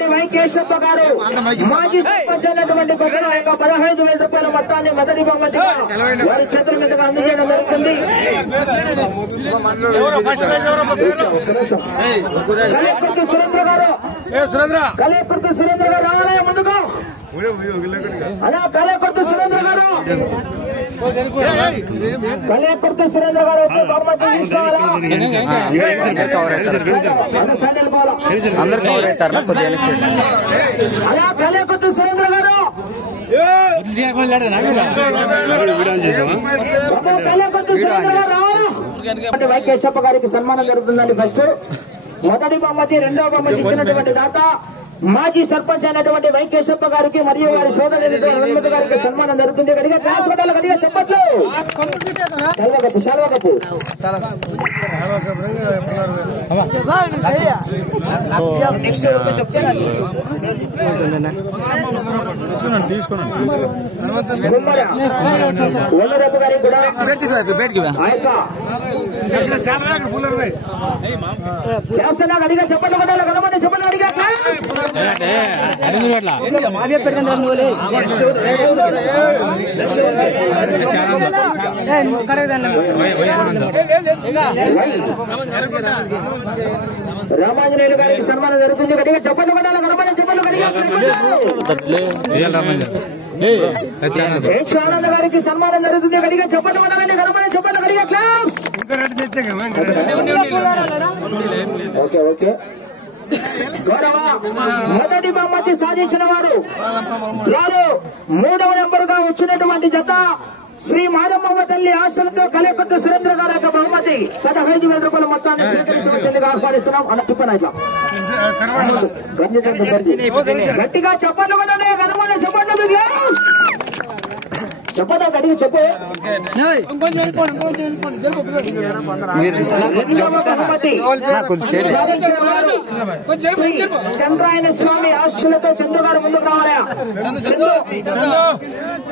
అయినటువంటి వై కేశప్ప గారు మాజీ సర్పంచ్ అయినటువంటి గొప్ప 15,000 రూపాయల మొత్తాన్ని మొదటి బహుమతిగా వారి చేతుల మీదుగా అందజేయడం జరుగుతుంది. కలేపర్తి సురేంద్ర గారు రావాలే ముందుకు. అలా కలేపర్తి సురేంద్ర గారు బహుమతి తీసుకోవాలా? అందరు కవర్ అవుతారా కొద్దిగా? అలా కలేపర్తి సురేంద్ర గారు వై కేశప్ప గారికి సన్మానం జరుగుతుందండి. ఫస్ట్ మొదటి బహుమతి, రెండవ బహుమతి ఇచ్చినటువంటి దాత మాజీ సర్పంచ్ అయినటువంటి వై కేశప్ప గారికి మరియు వారి సోదరి హనుమతి గారికి సన్మానం జరుగుతుంది. గడిగా క్లాస్ కొట్టాలి, గడిగా చెప్పట్లు. శాల్వకప్పు నెక్స్ట్ వల్లరప్ప గారికి కూడా చేస్తున్నా. గడిగా చెప్పట్లు కొట్టాలి, కదమని చెప్పట్లు అడిగా రామాంజనేయులు గారికి సన్మానం జరుగుతుంది. గట్టిగా చెప్పండి కొట్టాలి, కనబడి చెప్పండి. ఆనంద్ గారికి సన్మానం జరుగుతుంది. గట్టిగా చెప్పండి కొట్టాలండి, కనబడి చెప్పండి. గట్టిగా క్లాస్. Okay okay. గౌరవ మొదటి బహుమతి సాధించిన వారు వారు 3వ నెంబరుగా వచ్చినటువంటి జత శ్రీ మారమ్మ తల్లి ఆశలతో కలేపర్తి సురేంద్ర గారి యొక్క బహుమతి 15,000 రూపాయల మొత్తాన్ని స్వీకరించవలసిందిగా ఆహ్వానిస్తున్నాం. అన్న తిప్పన ఇట్లా గట్టిగా చెప్పండి కూడా కనమని చెప్పండి. చెప్పదా గడిగా చెప్పు. చంద్రాయన స్వామి ఆశలతో చంద్రు గారు ముందుకు రావాలా?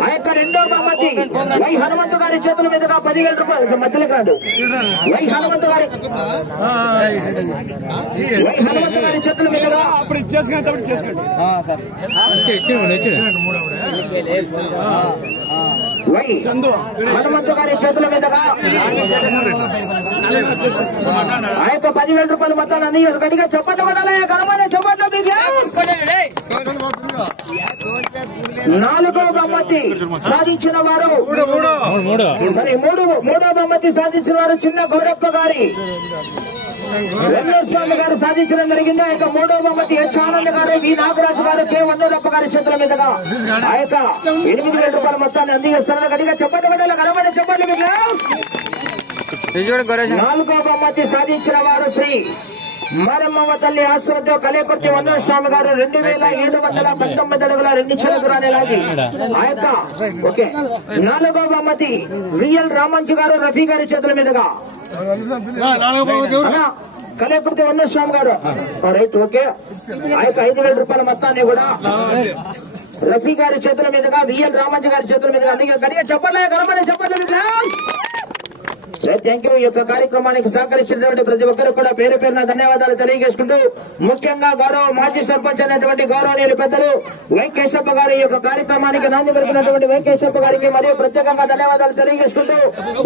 ఆ యొక్క రెండో బహుమతి వై హనుమంతు గారి చేతుల మీదుగా 10,000 రూపాయలు. మధ్యలోకి రాదు. వై హనుమంతు గారి చేతుల మీదుగా వై హనుమంతు గారి చేతుల మీదుగా ఆ యొక్క 10,000 రూపాయలు మొత్తాన్ని అందించేసి గట్టిగా చెప్పండి పడాలి. కనమని చెప్పండి. నాలుగో బహుమతి సాధించిన వారు మూడో బహుమతి సాధించిన వారు చిన్న గౌరప్ప గారి స్వామి గారు సాధించడం జరిగింది. ఆ యొక్క మూడో బహుమతి హెచ్ ఆనంద్ గారు, వి నాగరాజు గారు, కె వన్నూరప్ప గారి చేతుల మీదుగా ఆ యొక్క 8,000 రూపాయల మొత్తాన్ని అందిస్తున్నాను. గట్టిగా చెప్పండి పడాలి, కనబడి చెప్పండి. నాలుగో బహుమతి సాధించిన వారు శ్రీ మారమ్మ తల్లి ఆశ్రమంతో కలేపర్తి వన్నూరు స్వామి గారు 2,719 అడుగుల 2 ఇంచుల దూరాన్ని లాగి ఆ యొక్క ఓకే. నాలుగో బహుమతి విఎల్ రామంజు గారు, రఫీ గారి చేతుల మీదుగా కలేపర్తి వన్నూరు స్వామి గారు రైట్ ఓకే. ఆ యొక్క 5,000 రూపాయల మొత్తాన్ని కూడా రఫీ గారి చేతుల మీదుగా, విఎల్ రామంజు గారి చేతుల మీదుగా గడిగా చెప్పలే కనబడి చెప్పండి. Thank you. ఈ యొక్క కార్యక్రమానికి సహకరించినటువంటి ప్రతి ఒక్కరు కూడా పేరు పేరున ధన్యవాదాలు తెలియజేసుకుంటూ, ముఖ్యంగా గౌరవ మాజీ సర్పంచ్ అయినటువంటి గౌరవనీయులు పెద్దలు వై కేశప్ప గారు ఈ యొక్క కార్యక్రమానికి నాంది పలికినటువంటి వై కేశప్ప గారికి మరియు ప్రత్యేకంగా ధన్యవాదాలు తెలియజేసుకుంటూ,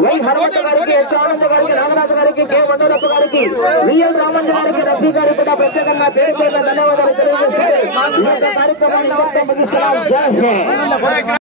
వై హనుమంతు గారికి, హెచ్ ఆనంద్ గారికి, నాగరాజు గారికి, కె వన్నూరప్ప గారికి, విఎల్ రామంజు గారికి, రఫీ గారికి కూడా ప్రత్యేకంగా పేరు పేరున ధన్యవాదాలు తెలియజేసుకుంటూ ఈ యొక్క కార్యక్రమాన్ని ముగిస్తున్నాం. జై హింద్.